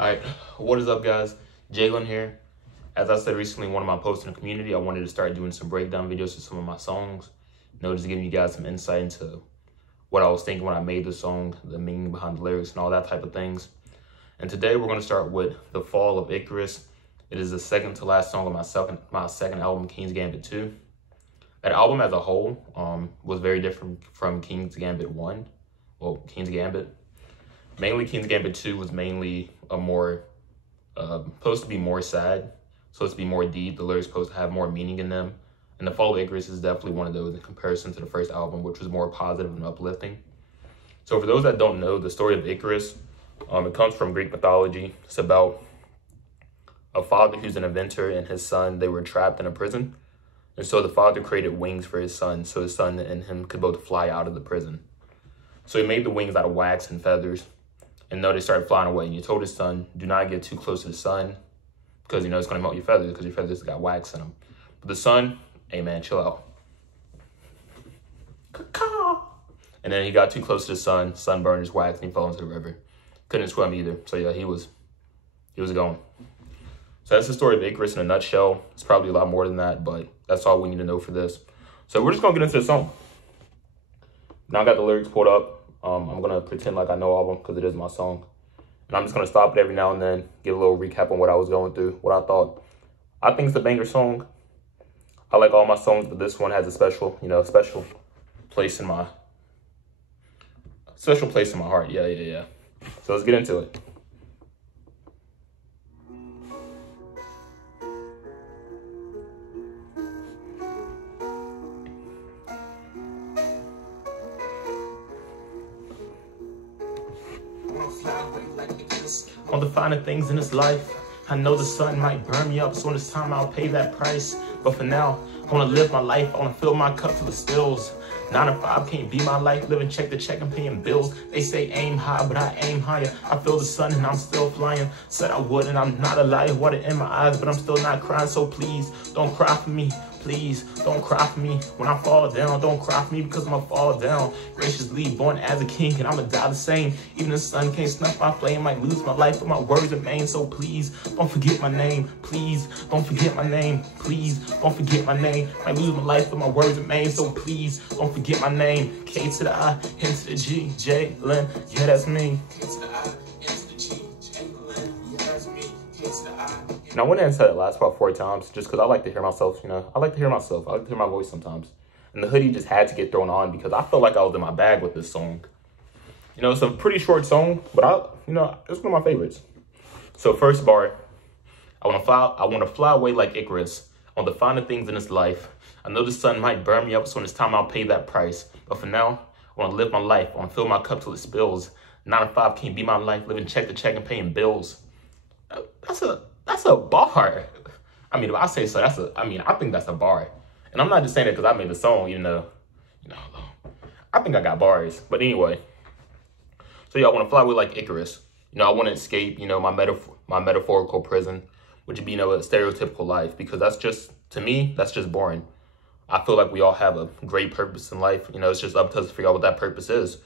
Alright, what is up guys? Jaylin here. As I said recently in one of my posts in the community, I wanted to start doing some breakdown videos for some of my songs. Just giving you guys some insight into what I was thinking when I made the song, the meaning behind the lyrics and all that type of things. And today we're going to start with The Fall of Icarus. It is the second to last song of my second album, King's Gambit 2. That album as a whole was very different from King's Gambit 1. Well, King's Gambit. Mainly King's Gambit 2 was mainly a more, supposed to be more sad, supposed to be more deep. The lyrics supposed to have more meaning in them. And The Fall of Icarus is definitely one of those in comparison to the first album, which was more positive and uplifting. So for those that don't know, the story of Icarus, it comes from Greek mythology. It's about a father who's an inventor and his son, they were trapped in a prison. And so the father created wings for his son, so his son and him could both fly out of the prison. So he made the wings out of wax and feathers. And they started flying away. And he told his son, do not get too close to the sun because, it's going to melt your feathers because your feathers got wax in them. But the son, hey, man, chill out. And then he got too close to the sun. Sun burned his wax and he fell into the river. Couldn't swim either. So, yeah, he was gone. So that's the story of Icarus in a nutshell. It's probably a lot more than that, but that's all we need to know for this. So we're just going to get into the song. Now I got the lyrics pulled up. I'm going to pretend like I know all of them because it is my song. And I'm just going to stop it every now and then, give a little recap on what I was going through, what I thought. I think it's a banger song. I like all my songs, but this one has a special place in my heart. Yeah. So let's get into it. On the finer things in this life, I know the sun might burn me up, so when it's time I'll pay that price. But for now, I wanna live my life, I wanna fill my cup till it spills. 9 to 5 can't be my life, living check to check and paying bills. They say aim high, but I aim higher. I feel the sun and I'm still flying. Said I would and I'm not a liar, water in my eyes, but I'm still not crying. So please, don't cry for me. Please, don't cry for me. When I fall down, don't cry for me because I'ma fall down. Graciously born as a king and I'ma die the same. Even the sun can't snuff my flame. Might lose my life, but my words remain. So please, don't forget my name. Please, don't forget my name. Please, don't forget my name. Might lose my life, but my words remain. So please, don't forget my name. K to the I, N to the G, Jaylin, yeah, that's me. K to the I, N to the G, Jaylin, yeah, that's me. K to the I. And I went and said it last about 4 times just because I like to hear myself, I like to hear myself. I like to hear my voice sometimes. And the hoodie just had to get thrown on because I felt like I was in my bag with this song. It's a pretty short song, but it's one of my favorites. So first bar, I want to fly away like Icarus on the finer things in this life. I know the sun might burn me up, so when it's time I'll pay that price. But for now, I want to live my life. I want to fill my cup till it spills. 9 to 5 can't be my life, living check to check and paying bills. That's a bar. If I say so, I think that's a bar. And I'm not just saying it because I made the song, I think I got bars. But anyway. So yeah, I want to fly away like Icarus. I want to escape, my metaphorical prison, which would be, a stereotypical life. Because to me, that's just boring. I feel like we all have a great purpose in life. It's just up to us to figure out what that purpose is.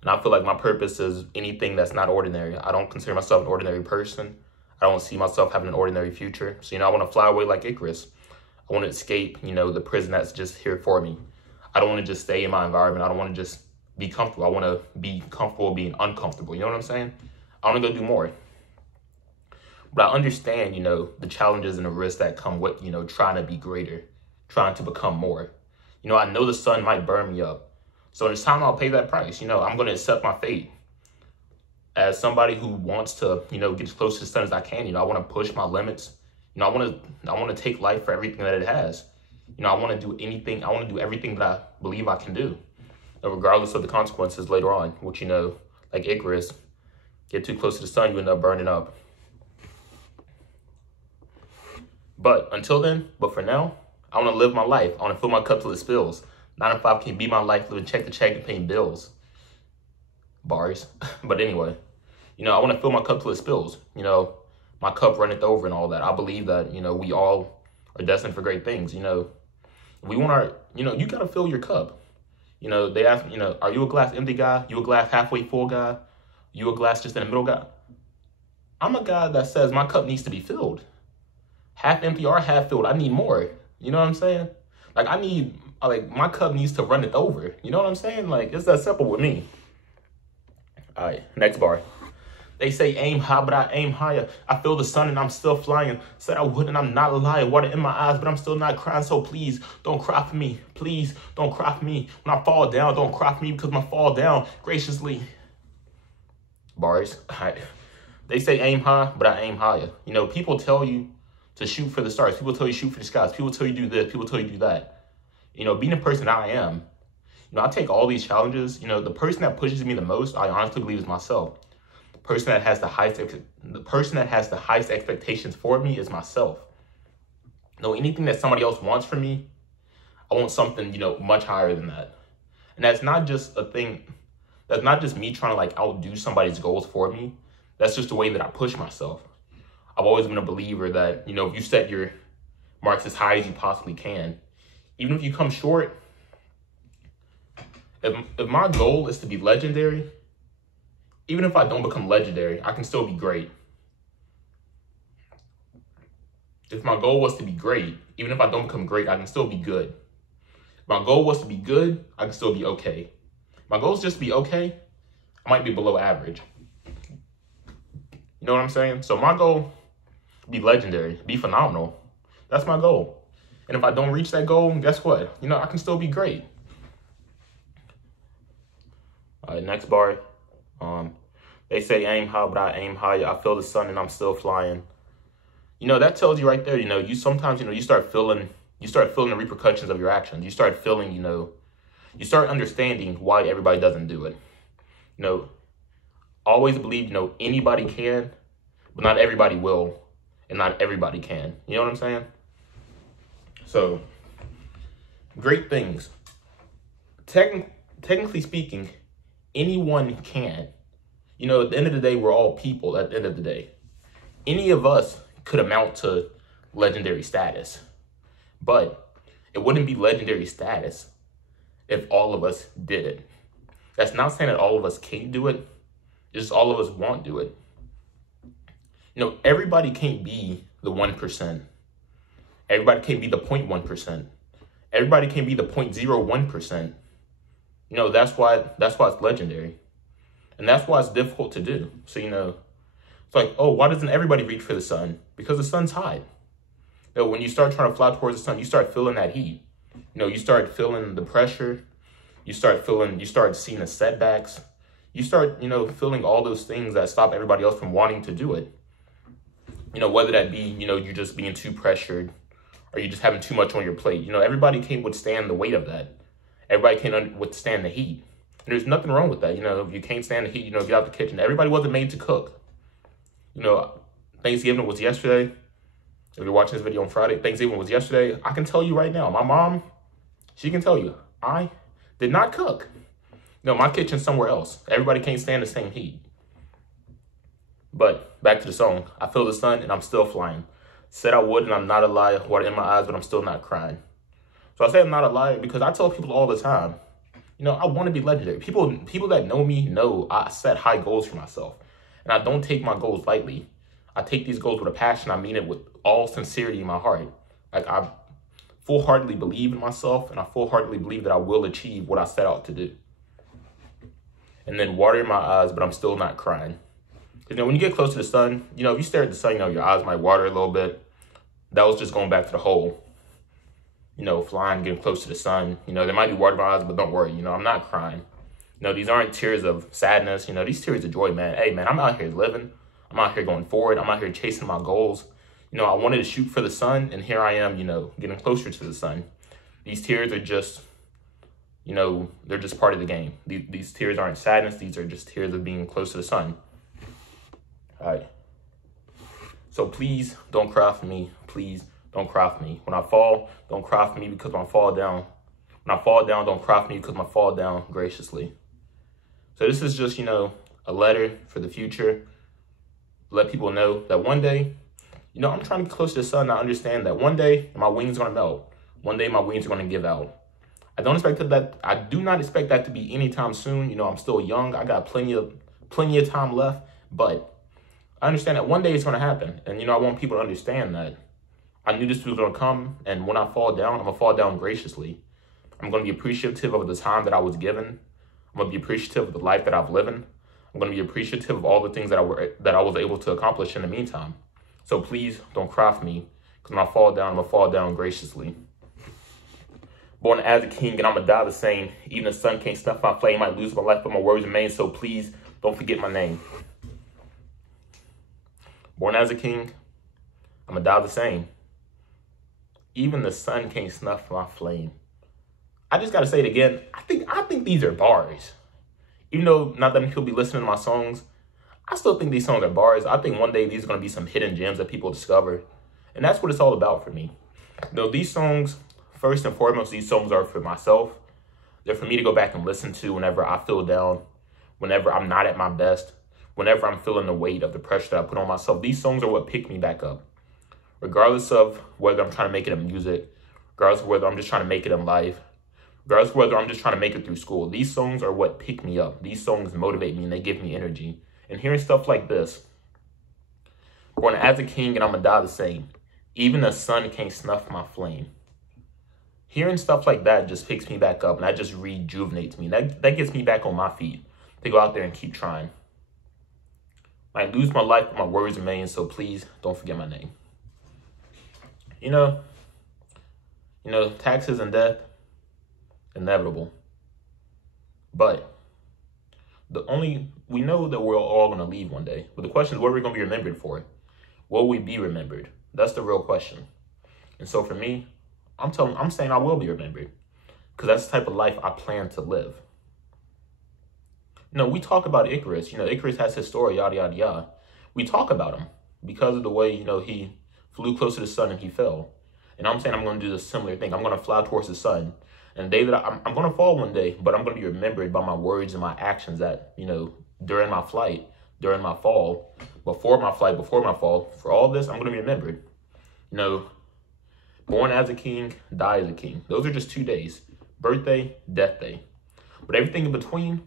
And I feel like my purpose is anything that's not ordinary. I don't consider myself an ordinary person. I don't see myself having an ordinary future. So, I want to fly away like Icarus. I want to escape, the prison that's just here for me. I don't want to just stay in my environment. I don't want to just be comfortable. I want to be comfortable being uncomfortable. You know what I'm saying? I want to go do more. But I understand, the challenges and the risks that come with, trying to be greater, trying to become more. I know the sun might burn me up. So when it's time, I'll pay that price. I'm going to accept my fate. As somebody who wants to, get as close to the sun as I can, I want to push my limits. I want to take life for everything that it has. I want to do anything. I want to do everything that I believe I can do, regardless of the consequences later on. Which, like Icarus, get too close to the sun, you end up burning up. But until then, for now, I want to live my life. I want to fill my cup till it spills. 9 to 5 can be my life, living check to check and paying bills. Bars. But anyway. I want to fill my cup till it spills. My cup runneth over and all that. I believe that, we all are destined for great things. We want our, you got to fill your cup. They ask me, are you a glass empty guy? You a glass halfway full guy? You a glass just in the middle guy? I'm a guy that says my cup needs to be filled. Half empty or half filled, I need more. You know what I'm saying? Like, my cup needs to run it over. You know what I'm saying? Like, it's that simple with me. All right, next bar. They say aim high, but I aim higher. I feel the sun and I'm still flying. Said I would and I'm not a liar. Water in my eyes, but I'm still not crying. So please, don't cry for me. Please, don't cry for me. When I fall down, don't cry for me because when I fall down, graciously. Bars. All right. They say aim high, but I aim higher. You know, people tell you to shoot for the stars. People tell you shoot for the skies. People tell you do this. People tell you do that. You know, being the person I am, you know, I take all these challenges. You know, the person that pushes me the most, I honestly believe, is myself. The person that has the highest expectations for me is myself. You know, anything that somebody else wants from me, I want something, you know, much higher than that. And that's not just a thing. That's not just me trying to like outdo somebody's goals for me. That's just the way that I push myself. I've always been a believer that, you know, if you set your marks as high as you possibly can, even if you come short, if my goal is to be legendary, even if I don't become legendary, I can still be great. If my goal was to be great, even if I don't become great, I can still be good. If my goal was to be good, I can still be okay. If my goal is just to be okay, I might be below average. You know what I'm saying? So my goal, be legendary, be phenomenal. That's my goal. And if I don't reach that goal, guess what? You know, I can still be great. All right, next bar. They say aim high, but I aim higher. I feel the sun and I'm still flying. You know, that tells you right there, you know, you sometimes, you know, you start feeling the repercussions of your actions. You start feeling, you know, you start understanding why everybody doesn't do it. You know, always believe, you know, anybody can, but not everybody will, and not everybody can. You know what I'm saying? So, great things. Technically speaking, anyone can. You know, at the end of the day, we're all people at the end of the day. Any of us could amount to legendary status, but it wouldn't be legendary status if all of us did it. That's not saying that all of us can't do it, just all of us won't do it. You know, everybody can't be the 1%. Everybody can't be the 0.1%. Everybody can't be the 0.01%. You know, that's why it's legendary. And that's why it's difficult to do. So, you know, it's like, oh, why doesn't everybody reach for the sun? Because the sun's high. You know, when you start trying to fly towards the sun, you start feeling that heat. You know, you start feeling the pressure. You start seeing the setbacks. You start, you know, feeling all those things that stop everybody else from wanting to do it. You know, whether that be, you know, you just being too pressured or you just having too much on your plate. You know, everybody can't withstand the weight of that. Everybody can't withstand the heat. And there's nothing wrong with that. You know, if you can't stand the heat, you know, get out the kitchen. Everybody wasn't made to cook. You know, Thanksgiving was yesterday. If you're watching this video on Friday, Thanksgiving was yesterday. I can tell you right now, my mom, she can tell you, I did not cook. No, my kitchen's somewhere else. Everybody can't stand the same heat. But back to the song. I feel the sun and I'm still flying. Said I would and I'm not a liar. Water in my eyes, but I'm still not crying. So I say I'm not a liar because I tell people all the time, you know, I want to be legendary. People that know me know I set high goals for myself. And I don't take my goals lightly. I take these goals with a passion. I mean it with all sincerity in my heart. Like, I full-heartedly believe in myself, and I full-heartedly believe that I will achieve what I set out to do. And then water in my eyes, but I'm still not crying. Because, you know, when you get close to the sun, you know, if you stare at the sun, you know, your eyes might water a little bit. That was just going back to the whole, you know, flying, getting close to the sun. You know, there might be water in my eyes, but don't worry. You know, I'm not crying. You know, these aren't tears of sadness. You know, these tears of joy, man. Hey, man, I'm out here living. I'm out here going forward. I'm out here chasing my goals. You know, I wanted to shoot for the sun, and here I am, you know, getting closer to the sun. These tears are just, you know, they're just part of the game. These tears aren't sadness. These are just tears of being close to the sun. All right. So please don't cry for me. Please don't cry for me. When I fall, don't cry for me because when I fall down. When I fall down, don't cry for me because when I fall down graciously. So this is just, you know, a letter for the future. Let people know that one day, you know, I'm trying to get close to the sun. I understand that one day my wings are going to melt. One day my wings are going to give out. I do not expect that to be anytime soon. You know, I'm still young. I got plenty of time left. But I understand that one day it's going to happen. And, I want people to understand that I knew this was going to come. And when I fall down, I'm going to fall down graciously. I'm going to be appreciative of the time that I was given. I'm going to be appreciative of the life that I've lived. I'm going to be appreciative of all the things that I was able to accomplish in the meantime. So please don't cry for me, because when I fall down, I'm going to fall down graciously. Born as a king, and I'm going to die the same. Even the sun can't snuff my flame. I lose my life, but my words remain. So please don't forget my name. Born as a king, I'm going to die the same. Even the sun can't snuff my flame. I just got to say it again. I think these are bars. Even though not that many people be listening to my songs, I still think these songs are bars. I think one day these are going to be some hidden gems that people discover. And that's what it's all about for me. These songs, first and foremost, these songs are for myself. They're for me to go back and listen to whenever I feel down, whenever I'm not at my best, whenever I'm feeling the weight of the pressure that I put on myself. These songs are what pick me back up. Regardless of whether I'm trying to make it in music, regardless of whether I'm just trying to make it in life, regardless of whether I'm just trying to make it through school, these songs are what pick me up. These songs motivate me and they give me energy. And hearing stuff like this, born as a king and I'm going to die the same. Even the sun can't snuff my flame. Hearing stuff like that just picks me back up and that just rejuvenates me. That gets me back on my feet to go out there and keep trying. I lose my life, but my words remain, so please don't forget my name. Taxes and death, inevitable. But we know that we're all going to leave one day. But the question is, what are we going to be remembered for? Will we be remembered? That's the real question. And so for me, I'm saying I will be remembered, because that's the type of life I plan to live. We talk about Icarus. Icarus has his story, yada, yada, yada. We talk about him because of the way, he flew close to the sun and he fell. And I'm saying I'm going to do the similar thing. I'm going to fly towards the sun. And the day that I'm going to fall one day, but I'm going to be remembered by my words and my actions that, during my flight, during my fall, before my flight, before my fall, for all this, I'm going to be remembered. Born as a king, die as a king. Those are just 2 days. Birthday, death day. But everything in between,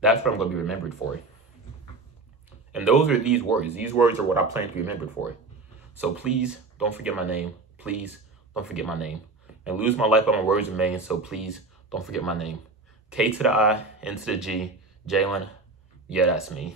that's what I'm going to be remembered for. And those are these words. These words are what I plan to be remembered for. So please don't forget my name. Please don't forget my name. And lose my life, but my words remain. So please don't forget my name. K to the I, N to the G, Jaylin. Yeah, that's me.